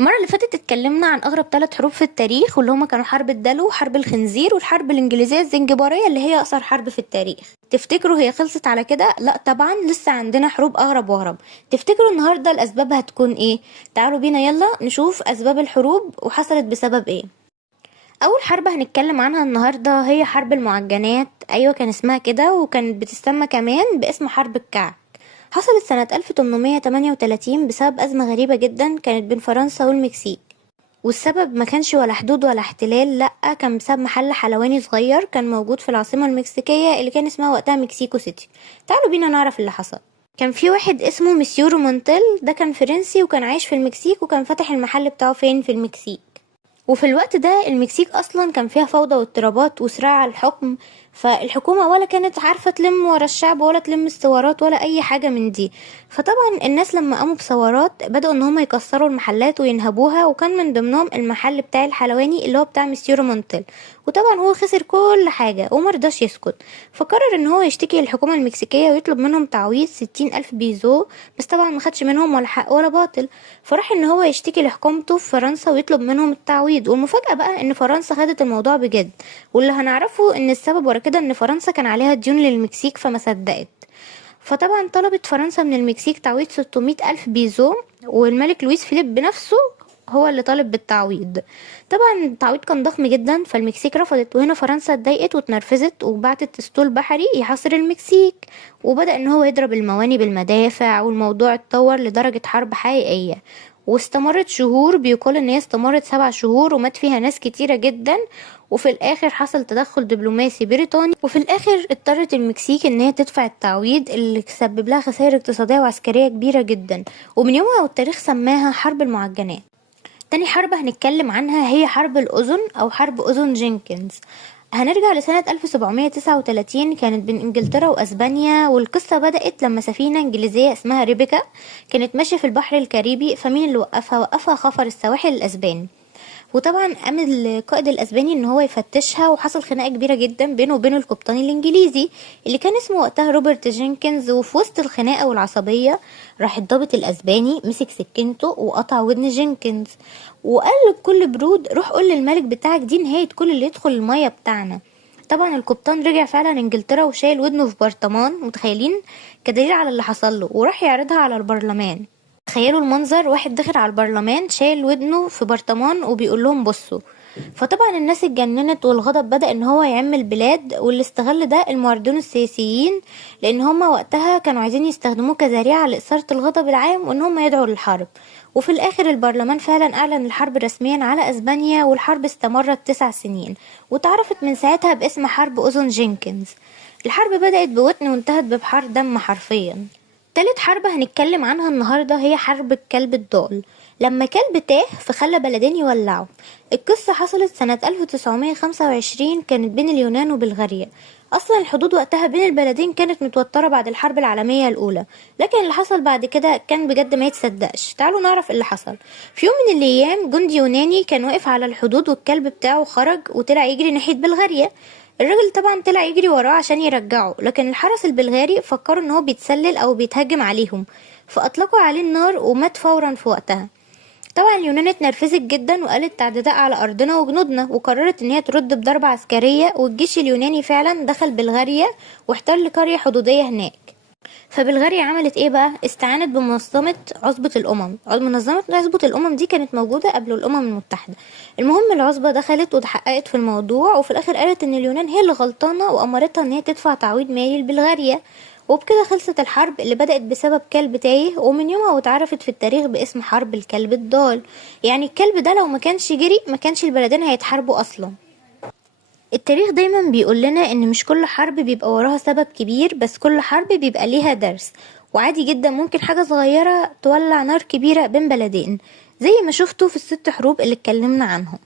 المرة اللي فاتت اتكلمنا عن أغرب 3 حروب في التاريخ، واللي هما كانوا حرب الدلو وحرب الخنزير والحرب الإنجليزية الزنجبارية اللي هي أقصر حرب في التاريخ. تفتكروا هي خلصت على كده؟ لا طبعا، لسه عندنا حروب أغرب وأغرب. تفتكروا النهاردة الأسباب هتكون إيه؟ تعالوا بينا يلا نشوف أسباب الحروب وحصلت بسبب إيه. أول حرب هنتكلم عنها النهاردة هي حرب المعجنات. أيوة كان اسمها كده، وكانت بتسمى كمان باسم حرب الكعك. حصلت سنة 1838 بسبب أزمة غريبة جدا كانت بين فرنسا والمكسيك، والسبب ما كانش ولا حدود ولا احتلال، لأ كان بسبب محل حلواني صغير كان موجود في العاصمة المكسيكية اللي كان اسمها وقتها مكسيكو سيتي. تعالوا بينا نعرف اللي حصل. كان في واحد اسمه مسيو رومانتيل، ده كان فرنسي وكان عايش في المكسيك، وكان فاتح المحل بتاعه فين؟ في المكسيك. وفي الوقت ده المكسيك اصلا كان فيها فوضى واضطرابات وصراع على الحكم، فالحكومة ولا كانت عارفة تلم ورا الشعب ولا تلم الثورات ولا اي حاجة من دي. فطبعا الناس لما قاموا بثورات بدأوا ان هم يكسروا المحلات وينهبوها، وكان من ضمنهم المحل بتاع الحلواني اللي هو بتاع مسيو رومونتيل. وطبعا هو خسر كل حاجة ومرضاش يسكت، فقرر ان هو يشتكي الحكومة المكسيكية ويطلب منهم تعويض 60,000 بيزو. بس طبعا ما خدش منهم ولا حق ولا باطل، فراح ان هو يشتكي لحكومته في فرنسا ويطلب منهم التعويض. والمفاجأة بقى ان فرنسا خدت الموضوع بجد، واللي هنعرفه ان السبب ورا كده ان فرنسا كان عليها ديون للمكسيك فما صدقت. فطبعا طلبت فرنسا من المكسيك تعويض 600,000 بيزو، والملك لويس فيليب بنفسه هو اللي طالب بالتعويض. طبعا التعويض كان ضخم جدا، فالمكسيك رفضت، وهنا فرنسا اتضايقت واتنرفزت وبعتت اسطول بحري يحاصر المكسيك، وبدأ ان هو يضرب المواني بالمدافع، والموضوع اتطور لدرجة حرب حقيقية واستمرت شهور. بيقال ان هي استمرت 7 شهور ومات فيها ناس كتيرة جدا. وفي الاخر حصل تدخل دبلوماسي بريطاني، وفي الاخر اضطرت المكسيك ان هي تدفع التعويض اللي سبب لها خسائر اقتصادية وعسكرية كبيرة جدا. ومن يومها والتاريخ سماها حرب المعجنات. تاني حرب هنتكلم عنها هي حرب الأذن أو حرب أذن جينكنز. هنرجع لسنة 1739، كانت بين إنجلترا وأسبانيا، والقصة بدأت لما سفينة إنجليزية اسمها ريبيكا كانت ماشية في البحر الكاريبي. فمين اللي وقفها؟ وقفها خفر السواحل الأسباني. وطبعا قام القائد الاسباني ان هو يفتشها، وحصل خناقه كبيره جدا بينه وبين القبطان الانجليزي اللي كان اسمه وقتها روبرت جينكنز. وفي وسط الخناقه والعصبيه راح الضابط الاسباني مسك سكينته وقطع ودن جينكنز، وقال له بكل برود روح قول للملك بتاعك دي نهايه كل اللي يدخل الميه بتاعنا. طبعا القبطان رجع فعلا انجلترا وشايل ودنه في برطمان، متخيلين؟ كدليل على اللي حصل له، وراح يعرضها على البرلمان. تخيلوا المنظر، واحد داخل على البرلمان شايل ودنه في برطمان وبيقول لهم بصوا. فطبعا الناس اتجننت، والغضب بدأ ان هو يعم البلاد، واللي استغل ده المعارضون السياسيين، لان هما وقتها كانوا عايزين يستخدموه كذريعة لإثارة الغضب العام وان هما يدعوا للحرب. وفي الاخر البرلمان فعلا اعلن الحرب رسميا على اسبانيا، والحرب استمرت 9 سنين واتعرفت من ساعتها باسم حرب اذن جينكنز. الحرب بدأت بودن وانتهت ببحار دم حرفيا. تالت حرب هنتكلم عنها النهاردة هي حرب الكلب الضال. لما كلب تاه فخلى بلدين يولعوا. القصة حصلت سنة 1925، كانت بين اليونان وبلغاريا. اصلا الحدود وقتها بين البلدين كانت متوترة بعد الحرب العالمية الاولى، لكن اللي حصل بعد كده كان بجد ما يتصدقش. تعالوا نعرف اللي حصل. في يوم من الايام جندي يوناني كان واقف على الحدود، والكلب بتاعه خرج وطلع يجري ناحية بلغاريا. الراجل طبعا طلع يجري وراه عشان يرجعه، لكن الحرس البلغاري فكروا ان هو بيتسلل او بيتهجم عليهم، فاطلقوا عليه النار ومات فورا في وقتها. طبعا اليونان اتنرفزت جدا وقالت تعديداء على ارضنا وجنودنا، وقررت ان هي ترد بضربة عسكرية، والجيش اليوناني فعلا دخل بلغاريا واحتل قرية حدودية هناك. فبلغاريا عملت ايه بقى؟ استعانت بمنظمة عصبة الامم. منظمة عصبة الامم دي كانت موجودة قبل الامم المتحدة. المهم العصبة دخلت وتحققت في الموضوع، وفي الاخر قالت ان اليونان هي اللي غلطانة، وامرتها ان هي تدفع تعويض مالي لبلغاريا. وبكده خلصت الحرب اللي بدأت بسبب كلب تايه، ومن يومها واتعرفت في التاريخ باسم حرب الكلب الضال. يعني الكلب ده لو ما كانش جري ما كانش البلدين هيتحاربوا اصلا. التاريخ دايما بيقول لنا ان مش كل حرب بيبقى وراها سبب كبير، بس كل حرب بيبقى ليها درس. وعادي جدا ممكن حاجة صغيرة تولع نار كبيرة بين بلدين، زي ما شفتوا في ال6 حروب اللي اتكلمنا عنهم.